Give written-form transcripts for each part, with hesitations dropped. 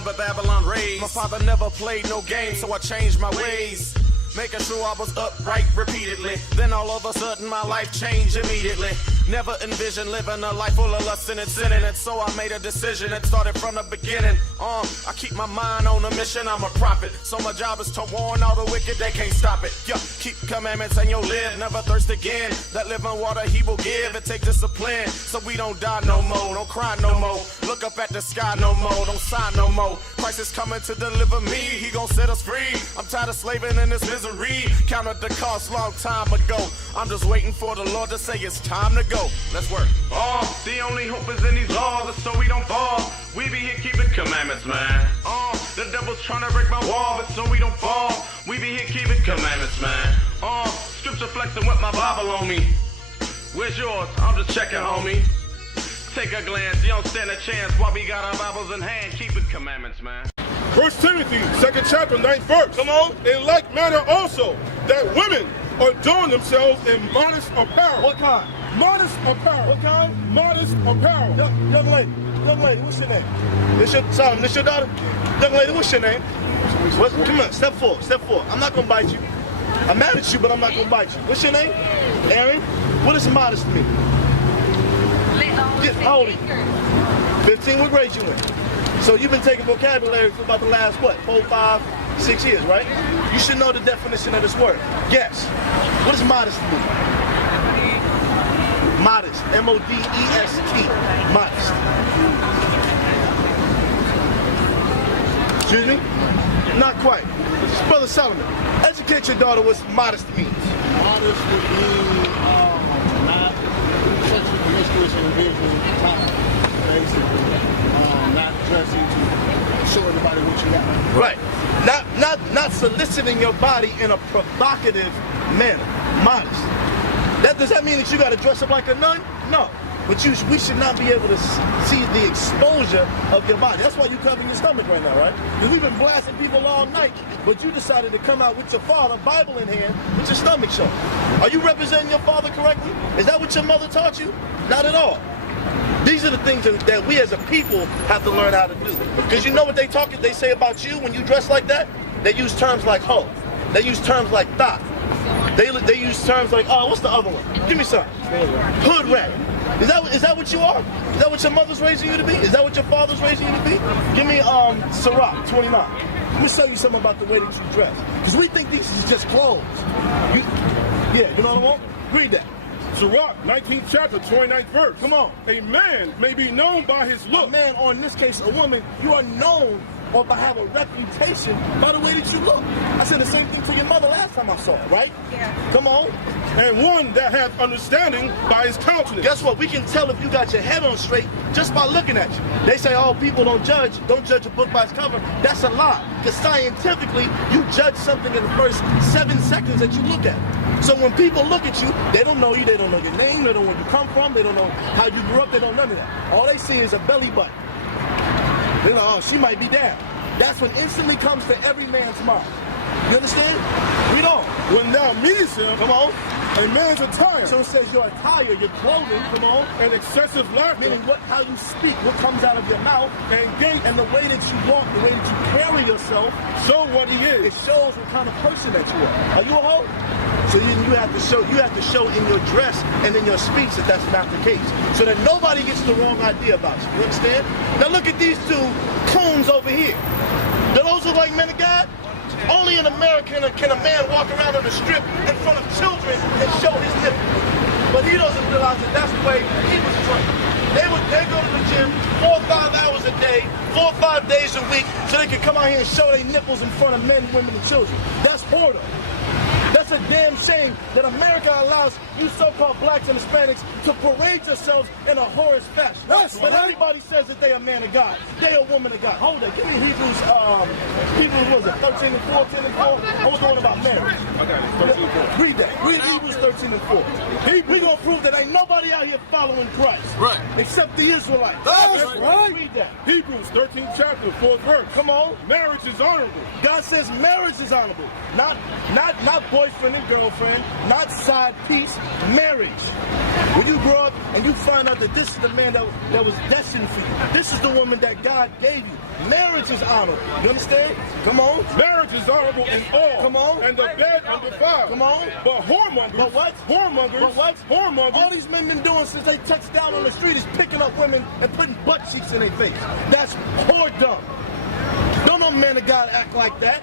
throne, but Babylon raised. My father never played no game, so I changed my ways, making sure I was upright repeatedly. Then all of a sudden my life changed immediately. Never envisioned living a life full of lust and sinning, and so I made a decision that started from the beginning. I keep my mind on a mission, I'm a prophet, so my job is to warn all the wicked, they can't stop it. Yeah, keep commandments and you'll live, never thirst again. That living water he will give, it takes discipline, so we don't die no more, don't cry no more, look up at the sky no more, don't sigh no more. Christ is coming to deliver me, he gon' set us free. I'm tired of slaving in this misery, counted the cost long time ago. I'm just waiting for the Lord to say it's time to go. Let's work. The only hope is in these laws, so we don't fall. We be here keeping commandments, man. The devil's trying to break my wall, but so we don't fall. We be here keeping commandments, man. Scripture flexing with my Bible on me. Where's yours? I'm just checking, homie. Take a glance, you don't stand a chance while we got our Bibles in hand, keeping commandments, man. 1 Timothy, 2nd chapter, 9th verse. Come on. In like manner also, that women adorn themselves in modest apparel. What kind? Modest apparel. What kind? Modest apparel. Young lady, what's your name? This your daughter? Young lady, what's your name? Come on, step forward. I'm not gonna bite you. I'm mad at you, but I'm not gonna bite you. What's your name? Aaron. What does modest mean? How old are you? 15. What grade you in? So you've been taking vocabulary for about the last, what, 4, 5, 6 years, right? You should know the definition of this word. Guess. What does modest mean? Modest. M-O-D-E-S-T. Modest. Excuse me? Not quite. Brother Solomon, educate your daughter what modest means. Modest would mean not sexually promiscuous individual type, basically. Not dressing to show everybody what you got. Right. Not soliciting your body in a provocative manner. Modest. Does that mean that you got to dress up like a nun? No. But we should not be able to see the exposure of your body. That's why you covering your stomach right now, right? Because we've been blasting people all night, but you decided to come out with your father, Bible in hand, with your stomach showing. Are you representing your father correctly? Is that what your mother taught you? Not at all. These are the things that we as a people have to learn how to do. Because you know what they say about you when you dress like that? They use terms like hoe. They use terms like thought. They use terms like, oh, what's the other one? Give me some. Hood rat. Is that what you are? Is that what your mother's raising you to be? Is that what your father's raising you to be? Give me Ciroc 29. Let me show you something about the way that you dress. Because we think these is just clothes. You know what I want? Read that. Sirach, 19th chapter, 29th verse. Come on. A man may be known by his look. A man, or in this case, a woman, you are known or by have a reputation by the way that you look. I said the same thing to your mother last time I saw her, right? Yeah. Come on. And one that hath understanding by his countenance. Guess what? We can tell if you got your head on straight just by looking at you. They say, oh, people don't judge a book by its cover. That's a lie. Because scientifically, you judge something in the first 7 seconds that you look at it. So when people look at you, they don't know you, they don't know your name, they don't know where you come from, they don't know how you grew up, they don't know none of that. All they see is a belly button. You know, oh, she might be down. That's what instantly comes to every man's mind. You understand? Read on. When thou meetest him, come on, a man's attire. So it says your attire, your clothing, come on, and excessive laughter, meaning how you speak, what comes out of your mouth, and gait, and the way that you walk, the way that you carry yourself, show what he is. It shows what kind of person that you are. Are you a hoe? So you have to show in your dress and in your speech that that's not the case, so that nobody gets the wrong idea about you. You understand? Now look at these two coons over here. Do those look like men of God? Only in America can a man walk around on the strip in front of children and show his nipples. But he doesn't realize that that's the way he was trained. They go to the gym 4 or 5 hours a day, 4 or 5 days a week, so they can come out here and show their nipples in front of men, women, and children. That's Whoredom. That's a damn shame that America allows you so-called blacks and Hispanics to parade yourselves in a whorish fashion. Yes, but everybody says that they are man of God. They are woman of God. Hold it. Give me Hebrews, what was it, 13 and 4, 10 and 4. I was going about marriage. 4. Read that. Read Hebrews 13 and 4. We're going to prove that ain't nobody out here following Christ. Right. Except the Israelites. That's right. Read that. Hebrews 13th chapter, 4th verse. Come on. Marriage is honorable. God says marriage is honorable. Not boyfriend and girlfriend, not side piece, marriage. When you grow up and you find out that this is the man that was destined for you. This is the woman that God gave you. Marriage is honorable. You understand? Come on. Marriage is honorable in all. Come on. And the bed undefiled. Come on. But whoremongers. But what? Whoremongers. But what? Whoremongers. All these men been doing since they touched down on the street is picking up women and putting butt cheeks in their face. That's whoredom. Don't no man of God act like that.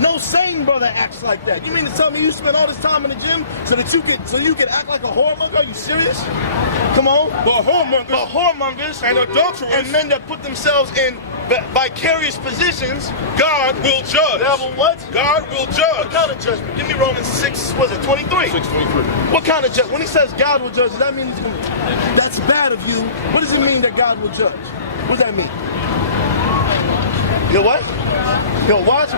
No sane brother acts like that. You mean to tell me you spend all this time in the gym so you can act like a whoremonger? Are you serious? Come on. But whoremongers And adulterers and men that put themselves in vicarious positions. God will judge. What? God will What judge. kind of judgment? Give me Romans 6, was it 23? 6:23. What kind of judgment? When he says God will judge, does that mean that's bad of you? What does it mean that God will judge? What does that mean? Yo, what? Yo, what?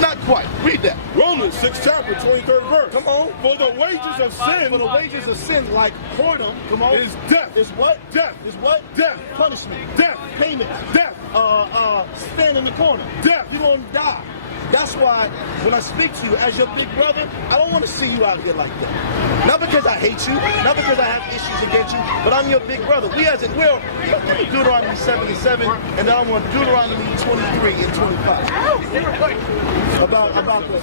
Not quite. Read that. Romans 6th chapter, 23rd verse. Come on. For the wages of sin. For the wages of sin, like whoredom, come on. Is death. Is what? Death. Is what? Death. Punishment. Death. Payment. Death. Stand in the corner. Death. You're going to die. That's why when I speak to you as your big brother, I don't want to see you out here like that. Not because I hate you, not because I have issues against you, but I'm your big brother. We're Deuteronomy 7 and 7, and then I want Deuteronomy 23 and 25. About the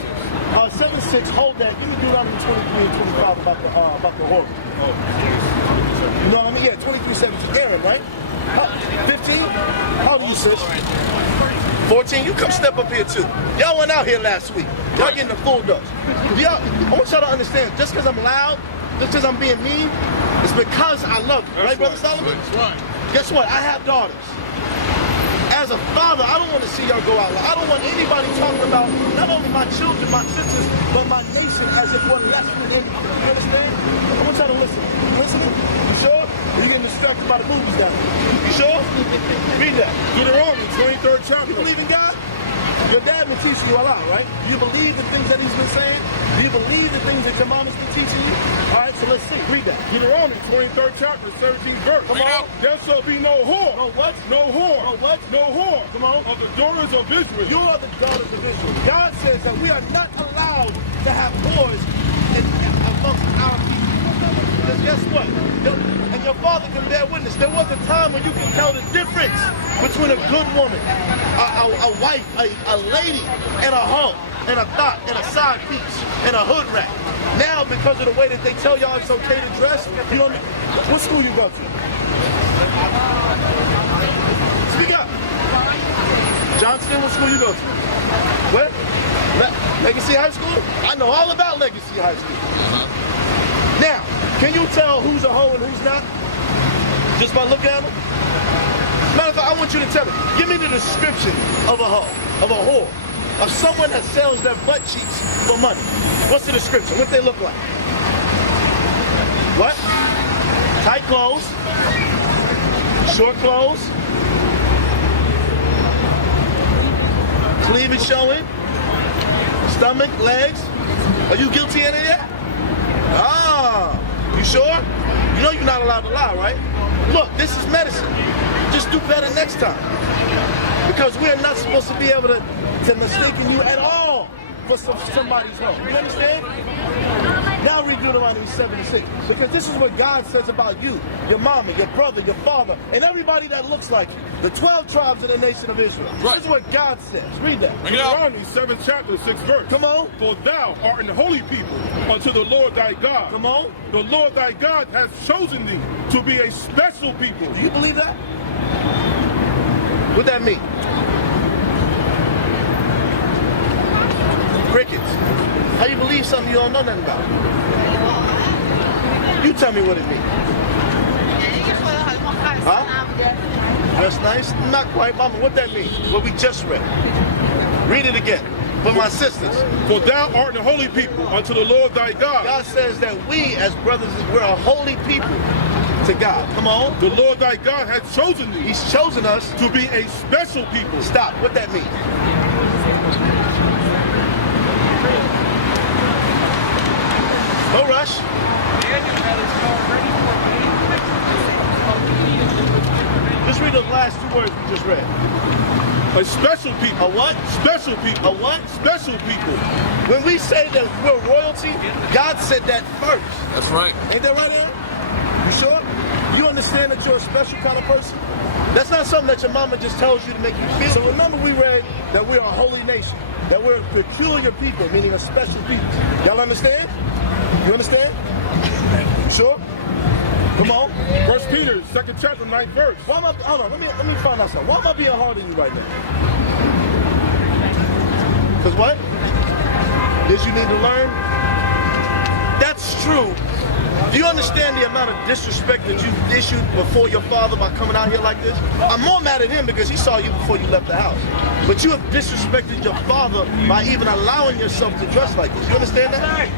7-6. Hold that. Give me Deuteronomy 23 and 25 about the whore. You know what I mean? Yeah, 23:17. Aaron, right? 15? How old are you, sis? 14? You come step up here too. Y'all went out here last week. Y'all getting the full dose. I want y'all to understand, just because I'm loud, just because I'm being mean, it's because I love you. Right, Brother Solomon? That's right. Guess what? I have daughters. As a father, I don't want to see y'all go out loud. I don't want anybody talking about not only my children, my sisters, but my nation as if we're less than anything. You understand? I want y'all to listen. Listen. You sure? Or you getting distracted by the movies down there? You sure? Read that. Deuteronomy 23rd chapter. You believe in God? Your dad been teaching you a lot, right? Do you believe the things that he's been saying? Do you believe the things that your mama's been teaching you? All right, so let's see. Read that. Deuteronomy 23rd chapter, 17th verse. Come on. There shall be no whore. No what? No whore. No what? No whore. Come on. Of the daughters of Israel. You are the daughters of Israel. God says that we are not allowed to have whores amongst our people. Because guess what? And your father can bear witness. There was a time when you can tell the difference between a good woman, a wife, a lady, and a hoe, and a thought, and a side piece, and a hood rat. Now, because of the way that they tell y'all it's okay to dress, you know what school you go to? Speak up. Johnston, what school you go to? Where? Legacy High School? I know all about Legacy High School. Now, can you tell who's a hoe and who's not? Just by looking at them? Matter of fact, I want you to tell me. Give me the description of a hoe, of a whore, of someone that sells their butt cheeks for money. What's the description? What they look like? What? Tight clothes, short clothes, cleavage showing, stomach, legs. Are you guilty of any of that? Ah, you sure? You know you're not allowed to lie, right? Look, this is medicine. Just do better next time. Because we're not supposed to be able to mistake you at all for somebody's home. You understand? Now read Deuteronomy 7 and 6. Because this is what God says about you, your mama, your brother, your father, and everybody that looks like you. The 12 tribes of the nation of Israel. Right. This is what God says. Read that. Deuteronomy 7th chapter, 6th verse. Come on. For thou art an holy people unto the Lord thy God. Come on. The Lord thy God has chosen thee to be a special people. Do you believe that? What that mean? Crickets. How you believe something you don't know nothing about? You tell me what it means. Huh? Dress nice? Not quite, Mama. What that mean? What we just read. Read it again. For my sisters. For thou art a holy people unto the Lord thy God. God says that we as brothers, we're a holy people to God. Come on. The Lord thy God hath chosen thee. He's chosen us to be a special people. Stop. What that mean? read? A special people. A what? Special people. A what? Special people. When we say that we're royalty, God said that first. That's right. Ain't that right, Aaron? You sure? You understand that you're a special kind of person? That's not something that your mama just tells you to make you feel. So remember we read that we're a holy nation, that we're a peculiar people, meaning a special people. Y'all understand? You understand? You sure? Come on. 1 Peter, 2nd chapter, 9th verse. Why am I, hold on, let me find out something. Why am I being hard on you right now? Because what? Did you need to learn? That's true. Do you understand the amount of disrespect that you issued before your father by coming out here like this? I'm more mad at him because he saw you before you left the house. But you have disrespected your father by even allowing yourself to dress like this. You understand that?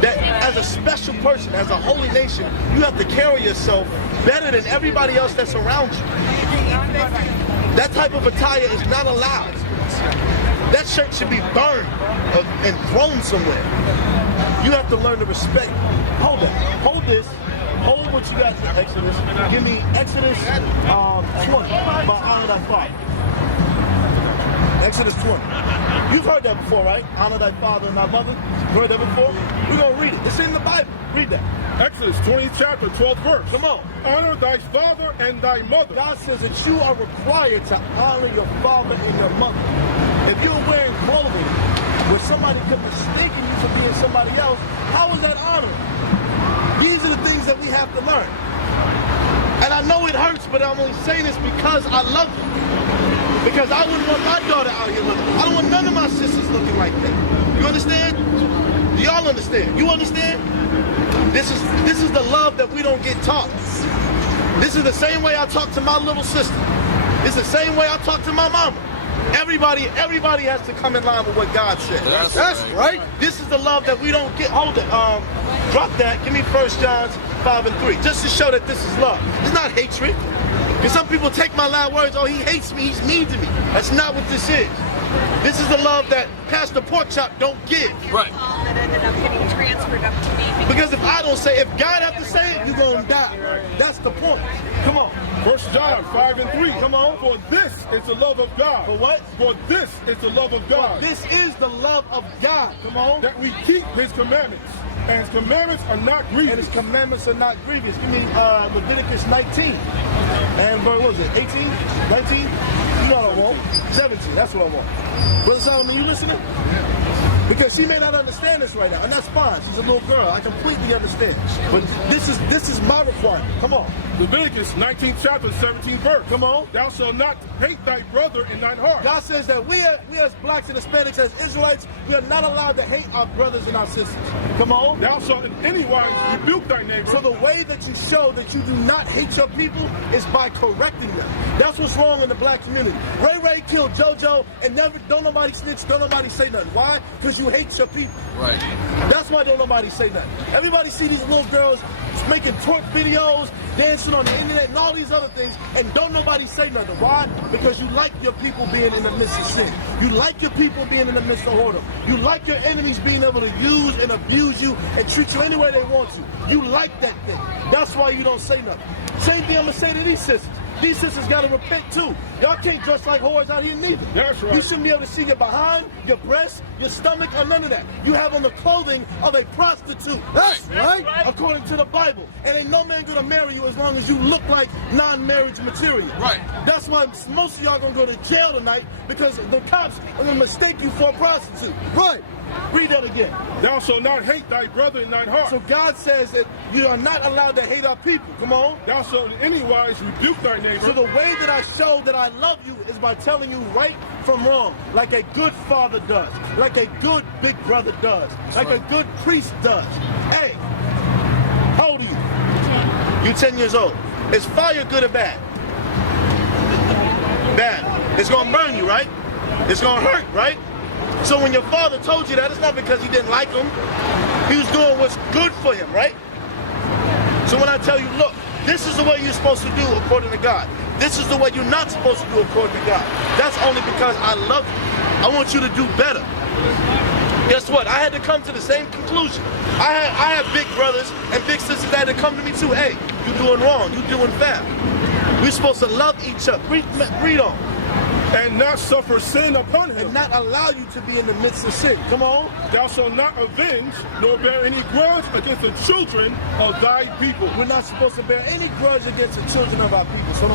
That as a special person, as a holy nation, you have to carry yourself better than everybody else that's around you. That type of attire is not allowed. That shirt should be burned and thrown somewhere. You have to learn to respect. Hold that. Hold this. Hold what you got in Exodus. Give me Exodus 20 by honor thy father. Exodus 20. You've heard that before, right? Honor thy father and thy mother. You heard that before? We're going to read it. It's in the Bible. Read that. Exodus 20th chapter, 12th verse. Come on. Honor thy father and thy mother. God says that you are required to honor your father and your mother. If you're wearing clothing where somebody could mistake you for being somebody else, how is that honor? These are the things that we have to learn. And I know it hurts, but I'm only saying this because I love you. Because I wouldn't want my daughter out here looking. I don't want none of my sisters looking like that. You understand? Do y'all understand? You understand? This is the love that we don't get taught. This is the same way I talk to my little sister. It's the same way I talk to my mama. Everybody has to come in line with what God said. That's right. This is the love that we don't get. Hold it. Drop that. Give me 1 John 5 and 3. Just to show that this is love. It's not hatred. Because some people take my loud words, oh, he hates me, he's mean to me. That's not what this is. This is the love that Pastor Porkchop don't give. Right. That ended up getting transferred up to me. Because if I don't say, if God have to say it, you're going to die. That's the point. Come on. 1 John 5 and 3. Come on. For this is the love of God. For what? For this is the love of God. This is the love of God. Come on. That we keep his commandments. And his commandments are not grievous. And his commandments are not grievous. Give me Leviticus 19. And what was it? 18? 19? You know what I want. 17. That's what I want. Brother Solomon, you listening? Because she may not understand this right now, and that's fine. She's a little girl. I completely understand. But this is my requirement. Come on. Leviticus 19th chapter, 17th verse. Come on. Thou shalt not hate thy brother in thine heart. God says that we as blacks and Hispanics, as Israelites, we are not allowed to hate our brothers and our sisters. Come on. Thou shalt in any wise rebuke thy neighbor. So the way that you show that you do not hate your people is by correcting them. That's what's wrong in the black community. Ray killed JoJo and don't nobody snitch, don't nobody say nothing. Why? Because you hate your people. Right. That's why don't nobody say nothing. Everybody see these little girls making twerk videos, dancing on the internet and all these other things, and don't nobody say nothing. Why? Because you like your people being in the midst of sin. You like your people being in the midst of whoredom. You like your enemies being able to use and abuse you and treat you any way they want to. You like that thing. That's why you don't say nothing. Same thing I'm going to say to these sisters. These sisters got to repent too. Y'all can't dress like whores out here neither. That's right. You shouldn't be able to see your behind, your breast, your stomach, or none of that. You have on the clothing of a prostitute. Right. Right? According to the Bible. And ain't no man gonna marry you as long as you look like non-marriage material. Right. That's why most of y'all gonna go to jail tonight, because the cops are gonna mistake you for a prostitute. Right. Read that again. Thou shalt not hate thy brother in thine heart. So God says that you are not allowed to hate our people. Come on. Thou shalt in any wise rebuke thy neighbor. So the way that I show that I love you is by telling you right from wrong, like a good father does, like a good big brother does, like a good priest does. Hey, how old are you? You 10 years old. Is fire good or bad? Bad. It's gonna burn you, right? It's gonna hurt, right? So when your father told you that, it's not because he didn't like him. He was doing what's good for him, right? So when I tell you, look, this is the way you're supposed to do according to God. This is the way you're not supposed to do according to God. That's only because I love you. I want you to do better. Guess what? I had to come to the same conclusion. I have big brothers and big sisters that had to come to me too. Hey, you're doing wrong. You're doing foul. We're supposed to love each other. Read on. And not suffer sin upon him. And not allow you to be in the midst of sin. Come on. Thou shalt not avenge, nor bear any grudge against the children of thy people. We're not supposed to bear any grudge against the children of our people. So the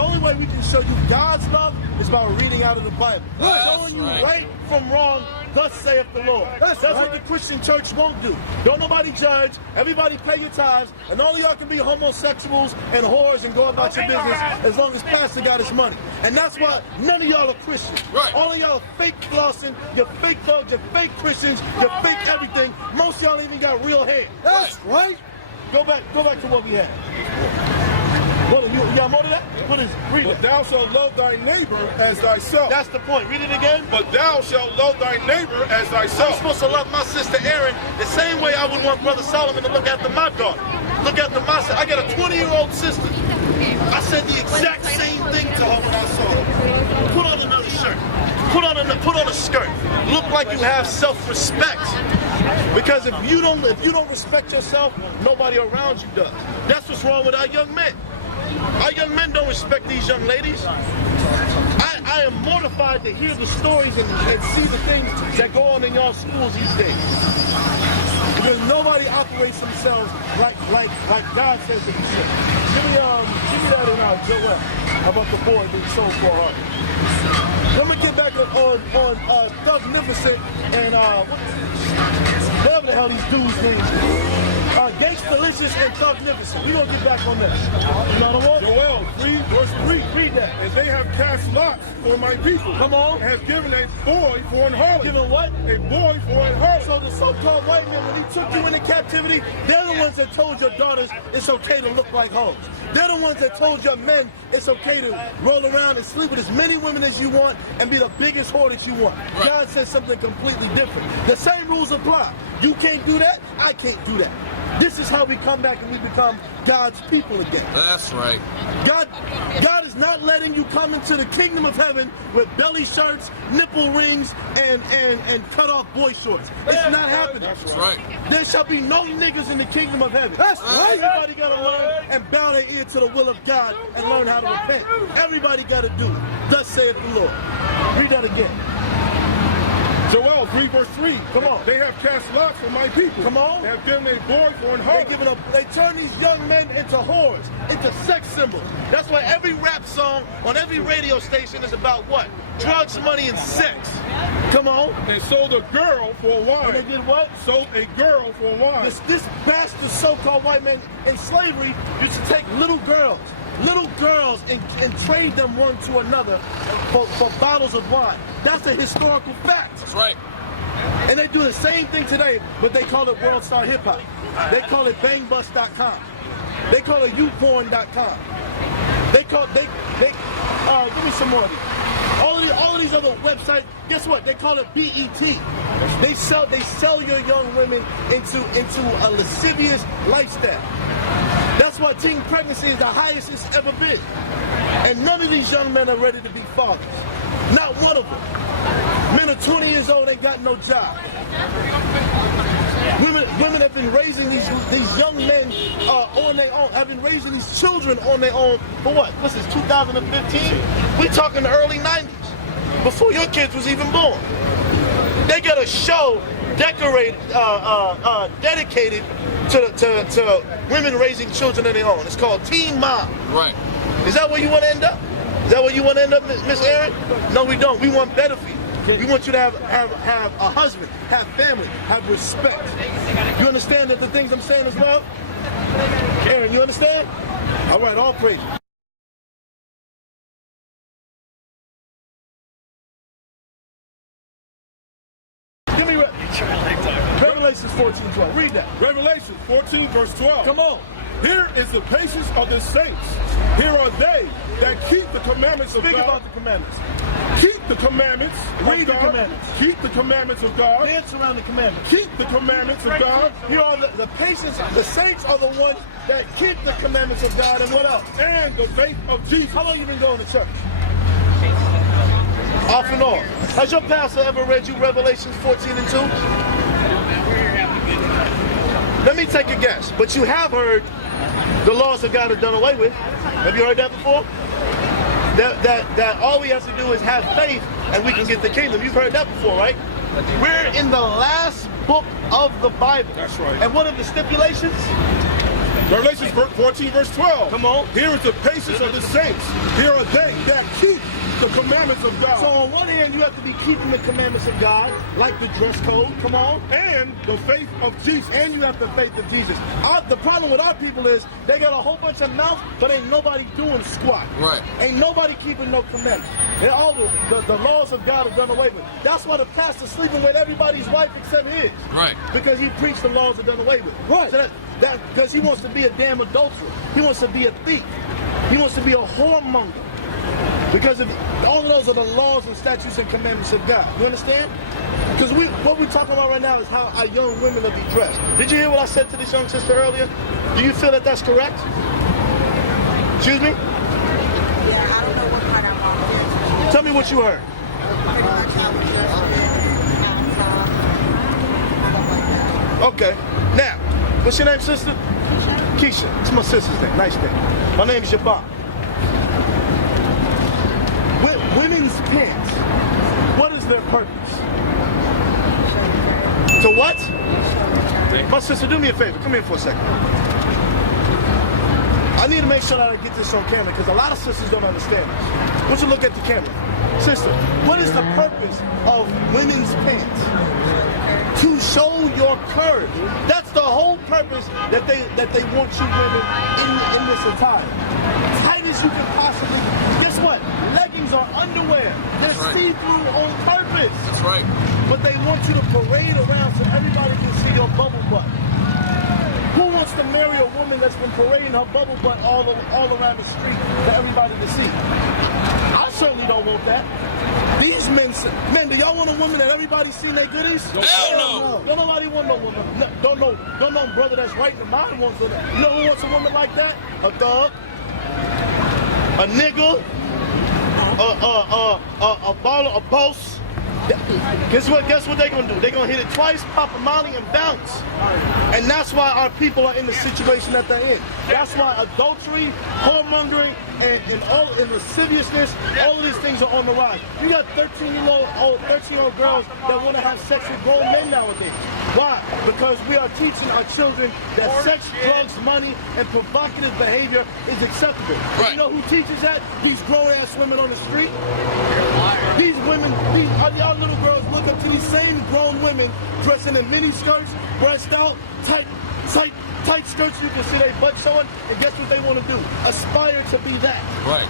only way we can show you God's love is by reading out of the Bible. Showing you right from wrong, thus saith the Lord. That's what the Christian church won't do. Don't nobody judge. Everybody pay your tithes, and all of y'all can be homosexuals and whores and go about your business as long as pastor got his money. And that's why none of y'all are Christians. Right. All of y'all are fake flossing, you're fake thugs, you're fake Christians, you're fake everything. Most of y'all even got real hair. That's right. Go back to what we had. What, you got more to that? What is it? Read But it. thou shalt love thy neighbor as thyself. That's the point. Read it again. But thou shalt love thy neighbor as I'm thyself. supposed to love my sister Erin the same way I would want Brother Solomon to look after my daughter. Look after my sister. I got a 20-year-old sister. I said the exact same thing to her when I saw her. Put on another shirt. Put on a skirt. Look like you have self-respect. Because if you don't respect yourself, nobody around you does. That's what's wrong with our young men. Our young men don't respect these young ladies. I am mortified to hear the stories and see the things that go on in y'all schools these days. Because nobody operates themselves like God says that he should. Give me that in Joel about the boy being sold for a heart. Let me get back on Thugnificent and whatever the hell these dudes names. Gangstalicious and Thugnificent. We're gonna get back on that. You know what? Joel 3 verse 3. Read that. And they have cast lots for my people. Come on. And have given a boy for an harlot. Given what? A boy for an harlot. So the so-called white men, when he took you into captivity, they're the ones that told your daughters it's okay to look like hoes. They're the ones that told your men it's okay to roll around and sleep with as many women as you want and be the biggest whore that you want. Right. God says something completely different. The same rules apply. You can't do that, I can't do that. This is how we come back and we become God's people again. That's right. God is not letting you come into the kingdom of heaven with belly shirts, nipple rings, and cut off boy shorts. It's not happening. That's right. There shall be no niggas in the kingdom of heaven. That's right. Everybody got to learn and bow their ear to the will of God and learn how to repent. Everybody got to do it. Thus saith the Lord. Read that again. Joel 3 verse 3. Come on. They have cast lots for my people. Come on. They have given a boy for an harlot. They turn these young men into whores, into sex symbols. That's why every rap song on every radio station is about what? Drugs, money, and sex. Come on. And sold a girl for a wife. And they did what? Sold a girl for a wife. This bastard so-called white man in slavery used to take little girls and trade them one to another for bottles of wine. That's a historical fact. That's right. And they do the same thing today, but they call it World Star Hip Hop. They call it bangbust.com. They call it youporn.com. Give me some more of these. All of these other websites, guess what? They call it BET. They sell your young women into a lascivious lifestyle. That's why teen pregnancy is the highest it's ever been. And none of these young men are ready to be fathers. Not one of them. Men are 20 years old, they got no job. Women have been raising these young men on their own, have been raising these children on their own for what? This is 2015? We talking the early 90s, before your kids was even born. They got a show dedicated to women raising children on their own. It's called Teen Mom. Right. Is that where you want to end up? Is that where you want to end up, Miss Erin? No, we don't. We want better for you. We want you to have a husband, have family, have respect. You understand that the things I'm saying is love? Erin, you understand? All right, all praise. Give me Revelations 14:12. Read that. Revelation 14 verse 12. Come on. Here is the patience of the saints. Here are they that keep the commandments of God. Speak about the commandments. Keep the commandments Read of the God. commandments. Keep the commandments of God. Dance around the commandments. Keep the commandments of God. Here are the patients, the saints are the ones that keep the commandments of God, and what else? And the faith of Jesus. How long you been going to church? Off and on. Has your pastor ever read you Revelations 14:2? Let me take a guess. But you have heard the laws of God are done away with. Have you heard that before? That all we have to do is have faith and we can get the kingdom. You've heard that before, right? We're in the last book of the Bible. That's right. And what are the stipulations? Revelation 14, verse 12. Come on. Here is the patience of the saints. Here are they that keep the commandments of God. So on one hand, you have to be keeping the commandments of God, like the dress code. Come on. And the faith of Jesus. And you have the faith of Jesus. The problem with our people is they got a whole bunch of mouth, but ain't nobody doing squat. Right. Ain't nobody keeping no commandments. And all the laws of God are done away with. That's why the pastor's sleeping with everybody's wife except his. Right. Because he preached the laws are done away with. Right. So because he wants to be a damn adulterer. He wants to be a thief. He wants to be a whoremonger. Because all of those are the laws and statutes and commandments of God. You understand? Because what we're talking about right now is how our young women are be dressed. Did you hear what I said to this young sister earlier? Do you feel that that's correct? Excuse me? Yeah, I don't know what part I'm on. Tell me what you heard. Okay. Now, what's your name, sister? Keisha. It's my sister's name. Nice name. My name is Yabba. Women's pants. What is their purpose? To what? My sister, do me a favor. Come here for a second. I need to make sure that I get this on camera because a lot of sisters don't understand this. I want you to look at the camera. Sister, what is the purpose of women's pants? To show your curve. That's the whole purpose that they want you women in this attire. Tight as you can possibly. Guess what? Leggings are underwear. They're see-through on purpose. That's right. But they want you to parade around so everybody can see your bubble butt. Who wants to marry a woman that's been parading her bubble butt all around the street for everybody to see? I certainly don't want that. These men, do y'all want a woman that everybody seen their goodies? Hell no. Don't nobody want no woman. Don't know brother that's right in the mind wants that. You know who wants a woman like that? A thug, a nigga, a baller, a boss. Guess what they're gonna do? They're gonna hit it twice, pop a molly, and bounce. And that's why our people are in the situation that they're in. That's why adultery, whoremongering, and all in lasciviousness, all of these things are on the rise. You got 13-year-old girls that want to have sex with grown men nowadays. Why? Because we are teaching our children that sex, drugs, money, and provocative behavior is acceptable. Right. You know who teaches that? These grown-ass women on the street. These women, y'all little girls look up to these same grown women dressing in mini skirts, breast out, tight skirts. You can see their butt showing, and guess what they want to do? Aspire to be that. Right.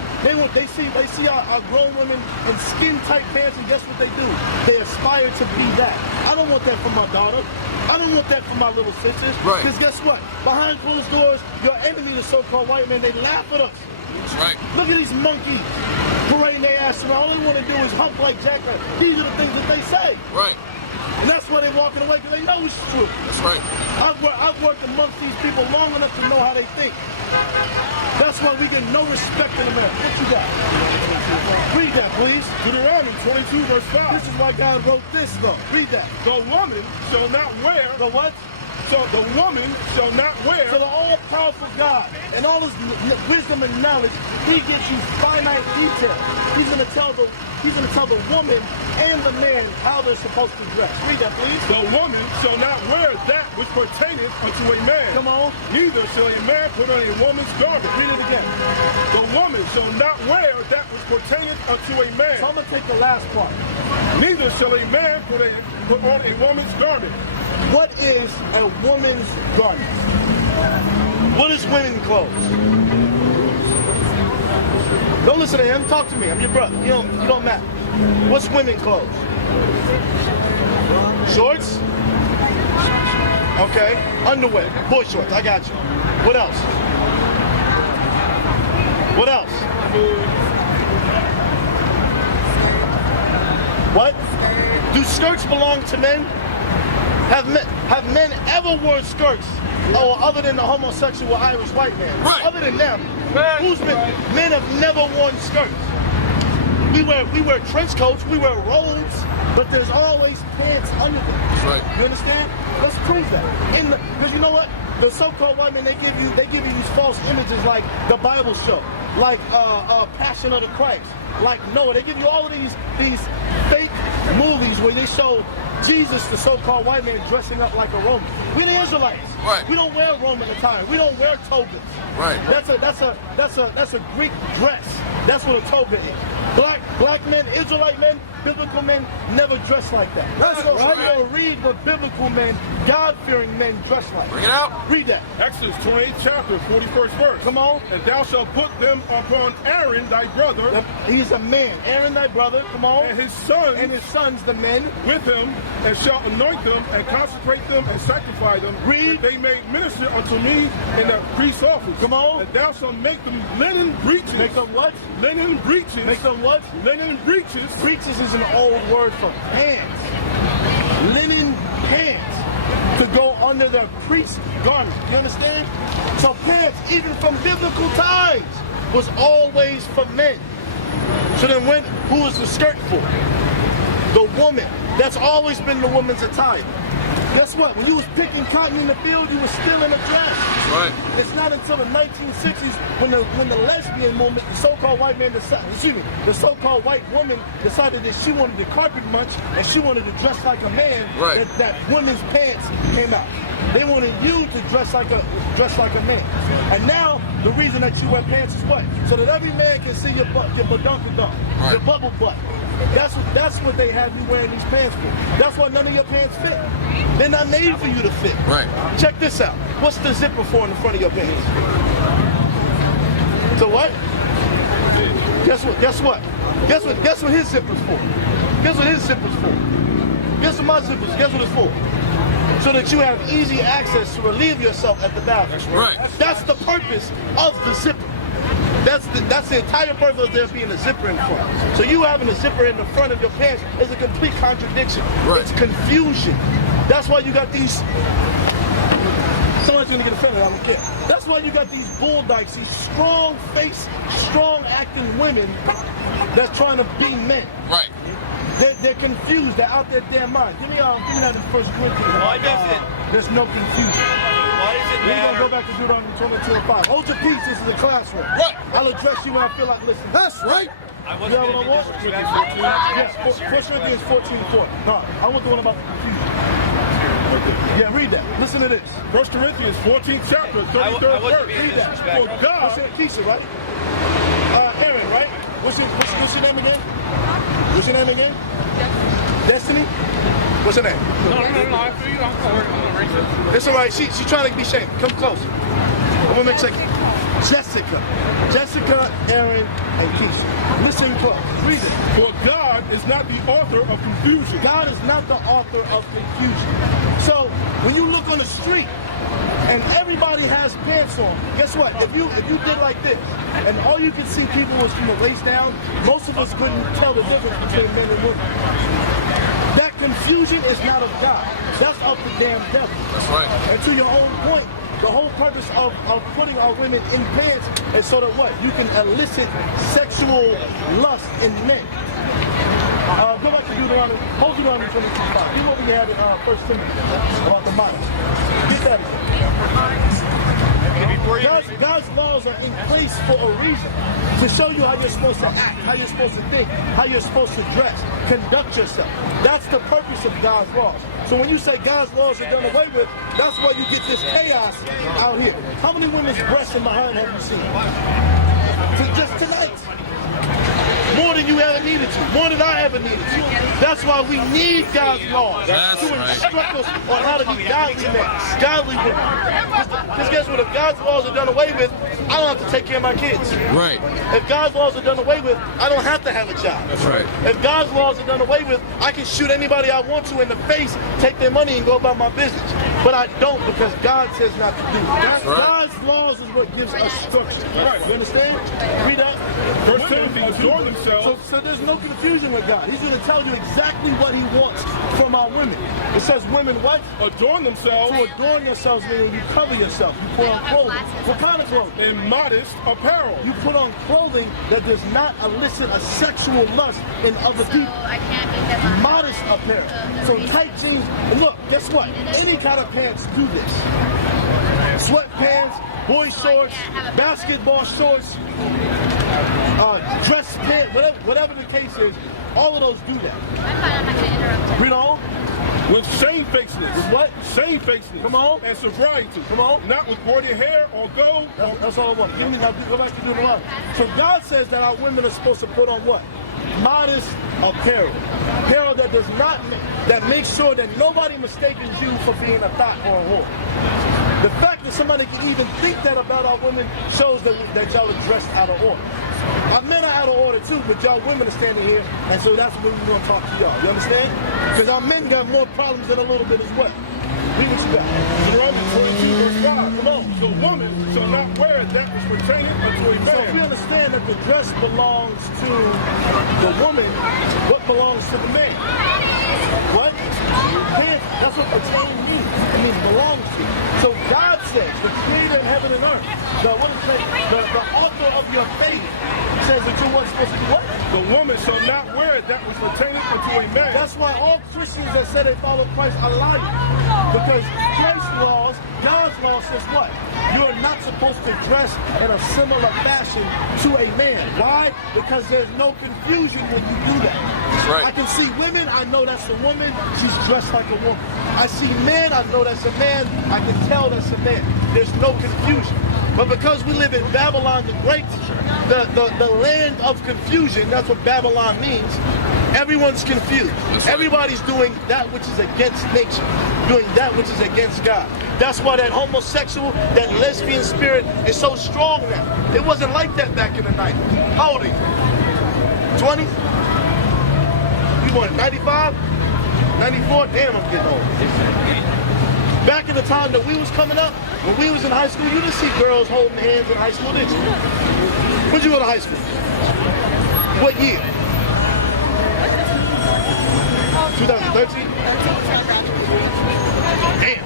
They see our grown women in skin tight pants, and guess what they do? They aspire to be that. I don't want that for my daughter. I don't want that for my little sisters. Right. Because guess what? Behind closed doors, your enemy, the so-called white man, they laugh at us. That's right. Look at these monkeys parading their ass around. All they want to do is hump like Jackass. These are the things that they say. Right. And that's why they're walking away, because they know it's true. That's right. I've worked amongst these people long enough to know how they think. That's why we get no respect in America. What you got? Read that, please. Deuteronomy 22, verse 5. This is why God wrote this, though. Read that. The woman shall not wear. The what? So the woman shall not wear. So the all-powerful God and all his wisdom and knowledge, he gives you finite detail. He's gonna tell the woman and the man how they're supposed to dress. Read that, please. The woman shall not wear that which pertaineth unto a man. Come on. Neither shall a man put on a woman's garment. Read it again. The woman shall not wear that which pertaineth unto a man. So I'm gonna take the last part. Neither shall a man put on a woman's garment. What is a woman's garment? What is women's clothes? Don't listen to him. Talk to me. I'm your brother. You don't matter. What's women's clothes? Shorts? Okay. Underwear. Boy shorts. I got you. What else? What else? What? Do skirts belong to men? Have men ever worn skirts? Oh, other than the homosexual Irish white man. Right. Other than them, men have never worn skirts. We wear trench coats, we wear robes, but there's always pants under them. That's right. You understand? Let's prove that. Because you know what? the so-called white men, they give you these false images like the Bible show, like Passion of the Christ, like Noah. They give you all of these fake movies where they show Jesus, the so-called white man, dressing up like a Roman. We the Israelites. Right. We don't wear Roman attire. We don't wear togas. Right. That's a Greek dress. That's what a toga is. Black men, Israelite men, biblical men never dress like that. That's So right. I'm going to read what biblical men, God-fearing men dress like. Bring it out. Read that. Exodus 28 chapter, 41st verse. Come on. And thou shalt put them upon Aaron thy brother, He's a man. Aaron, thy brother, come on. and his sons, the men. with him, and shalt anoint them, and consecrate them, and sanctify them, Read. that they may minister unto me in the priest's office. Come on. And thou shalt make them linen breeches. Make them what? Linen breeches. Make them what? Linen breeches. Breeches is an old word for pants. Linen pants to go under their priest's garment. You understand? So pants, even from biblical times, was always for men. So then who was the skirt for? The woman. That's always been the woman's attire. Guess what? When you was picking cotton in the field, you was still in a dress. Right. It's not until the 1960s when the lesbian movement, the so-called white man decided, the so-called white woman decided that she wanted to carpet munch and she wanted to dress like a man. Right. That women's pants came out. They wanted you to dress like a man. And now the reason that you wear pants is what? So that every man can see your butt, your badunkadunk, Right. your bubble butt. That's what they have you wearing these pants for. That's why none of your pants fit. They're not made for you to fit. Right. Check this out. What's the zipper for in the front of your pants? So what? Guess what his zipper's for? Guess what his zipper's for? Guess what my zipper's? Guess what it's for? So that you have easy access to relieve yourself at the bathroom. Right. That's the purpose of the zipper. That's the entire purpose of there being a zipper in front. So you having a zipper in the front of your pants is a complete contradiction. Right. It's confusion. That's why you got these. Someone's gonna get offended, I don't care. That's why you got these bull dykes, these strong-faced, strong-acting women that's trying to be men. Right. They're confused. They're out their damn mind. Give me that in 1 Corinthians. Why does it? There's no confusion. Why does it We're going to matter? go back to Deuteronomy 22:5. Hold your peace. This is a classroom. Right. I'll address you when I feel like listening. That's right. I You wasn't know going what to I be want? disrespectful. Yes, 1 Corinthians 14:4. No, I want the one about the confusion. Yeah, read that. Listen to this. 1 Corinthians 14th chapter, 33rd wasn't verse. being Read that. disrespectful. For God, What's your Keisha, right? Aaron, right? What's your name again? What's your name again? Destiny? What's her name? No, after you, I'm going to raise it. It's all right. She's trying to be shamed. Come close. I'm gonna make second. Jessica, Aaron, and Keisha. Listen close. Read it. for God is not the author of confusion. God is not the author of confusion. So when you look on the street and everybody has pants on, guess what? If you did like this and all you could see people was from the waist down, most of us couldn't tell the difference between men and women. That confusion is not of God. That's of the damn devil. That's right. And to your own point, the whole purpose of putting our women in pants is so that what? You can elicit sexual lust in men. Go back to Deuteronomy. Hold Deuteronomy 22:5. You what we had in 1 Timothy about the modest. Get that again. God's laws are in place for a reason. To show you how you're supposed to act, how you're supposed to think, how you're supposed to dress, conduct yourself. That's the purpose of God's laws. So when you say God's laws are done away with, that's why you get this chaos out here. How many women's breasts in behind have you seen? Just tonight. More than you ever needed to. More than I ever needed to. That's why we need God's laws That's to right. instruct us on how to be godly men, godly women. Because guess what? If God's laws are done away with, I don't have to take care of my kids. Right. If God's laws are done away with, I don't have to have a job. That's right. If God's laws are done away with, I can shoot anybody I want to in the face, take their money, and go about my business. But I don't because God says not to do it. right. God's laws is what gives us structure. Right. You understand? Read that. First Timothy adorn themselves. So there's no confusion with God. He's going to tell you exactly what he wants from our women. It says women what? Adorn themselves To adorn yourselves, meaning you cover yourself. You put on clothing. What kind of clothing? in modest apparel. You put on clothing that does not elicit a sexual lust in other people. I can't make that Modest apparel. So tight jeans. And look, guess what? Any kind of sweatpants do this. Sweatpants, boy shorts, basketball shorts, dress pants, whatever the case is, all of those do that. Read on. With shamefacedness. With what? Shamefacedness. Come on. And sobriety. Come on. Not with braided hair or gold. That's all I want. Give me now. Go back to Deuteronomy. So God says that our women are supposed to put on what? Modest apparel. Apparel that does not, that makes sure that nobody mistakes you for being a thought or a whore. The fact that somebody can even think that about our women shows that y'all are dressed out of order. Our men are out of order too, but y'all women are standing here, and so that's what we're going to talk to y'all. You understand? Because our men got more problems than a little bit as well. Read what you got. Deuteronomy 22 verse 5. Come on. The woman shall not wear that which pertaineth unto a So if man. we understand that the dress belongs to the woman, what belongs to the man? What? Pants, that's what pertain means. It means belongs to. So God says, the creator of heaven and earth, the author of your faith, says that you're what's supposed to do what? The woman shall not wear that which pertaineth unto a man. That's why all Christians that say they follow Christ are lying. Because Christ's laws, God's law says what? You're not supposed to dress in a similar fashion to a man. Why? Because there's no confusion when you do that. Right. I can see women, I know that's a woman, she's dressed like a woman. I see men, I know that's a man, I can tell that's a man. There's no confusion. But because we live in Babylon the Great, the land of confusion, that's what Babylon means, everyone's confused. Everybody's doing that which is against nature, doing that which is against God. That's why that homosexual, that lesbian spirit is so strong now. It wasn't like that back in the 90s. How old are you? 20? You want 95? 94? Damn, I'm getting old. Back in the time that we was coming up, when we was in high school, you didn't see girls holding hands in high school, did you? When'd you go to high school? What year? 2013? Damn.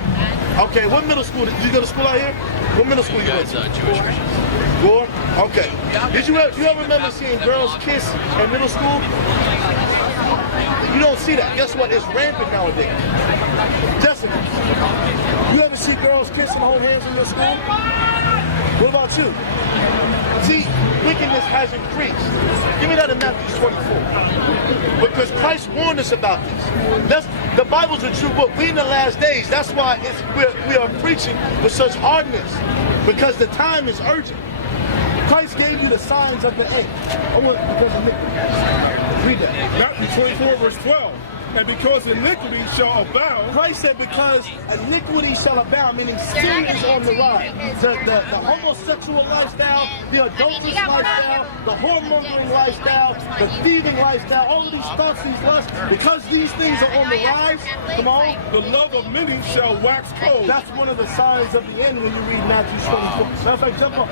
Okay, what middle school? Did you go to school out here? What middle school you went to? Jewish Christians. Gore? Okay. Did you ever remember seeing girls kiss in middle school? You don't see that. Guess what? It's rampant nowadays. Jessica, you ever see girls kiss and hold hands in your school? What about you? See, wickedness has increased. Give me that in Matthew 24. Because Christ warned us about this. The Bible's a true book. We in the last days. That's why we are preaching with such hardness. Because the time is urgent. Christ gave you the signs of the end. Read that. Matthew 24 verse 12. And because iniquity shall abound. Christ said because iniquity shall abound, meaning sin is on the rise. The homosexual lifestyle, the adulterous lifestyle, the whoremongering lifestyle, the thieving lifestyle, all of these thoughts, these lusts, because these things are on the rise, come on. The love of many shall wax cold. That's one of the signs of the end when you read Matthew 24. Matter of fact, jump up.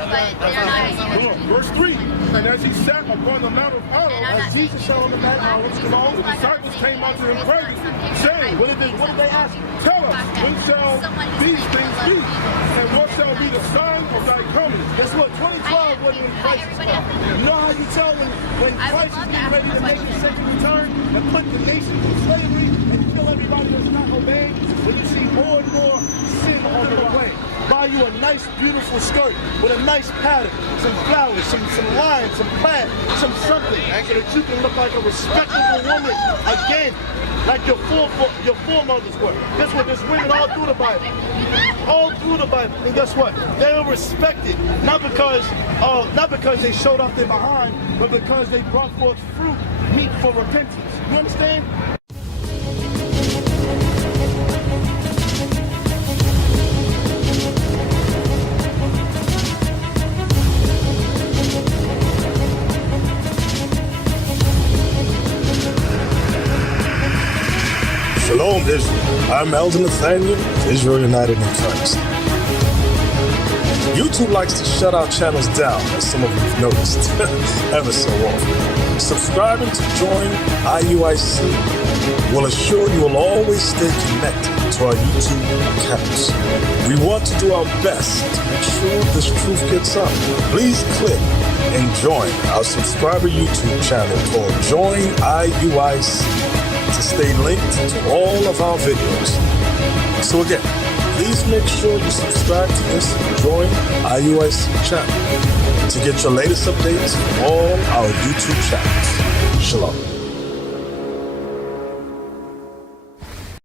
Verse 3. And as he sat upon the Mount of Olives, As Jesus sat on the Mount of Olives, come on. the disciples came unto him praising, saying, What did they ask him? Tell us, when shall these things be? And what shall be the sign of thy coming? Guess what? 2012 wasn't when Christ was coming. You know how you tell when Christ is getting ready to make his second return and put the nation in slavery and kill everybody that's not obeying? When you see more and more sin on the way. Buy you a nice, beautiful skirt with a nice pattern, some flowers, some lines, some plaid, some something, so that you can look like a respectable woman again, like your foremothers were. Guess what? There's women all through the Bible. All through the Bible. And guess what? They were respected, not because they showed off their behind, but because they brought forth fruit, meat for repentance. You understand? Shalom, Israel. I'm Elder Nathaniel, Israel United in Christ. YouTube likes to shut our channels down, as some of you have noticed, ever so often. Subscribing to join IUIC will assure you will always stay connected to our YouTube accounts. We want to do our best to make sure this truth gets out. Please click and join our subscriber YouTube channel called Join IUIC to stay linked to all of our videos. So again, please make sure you subscribe to this and join IUIC channel to get your latest updates from all our YouTube channels. Shalom.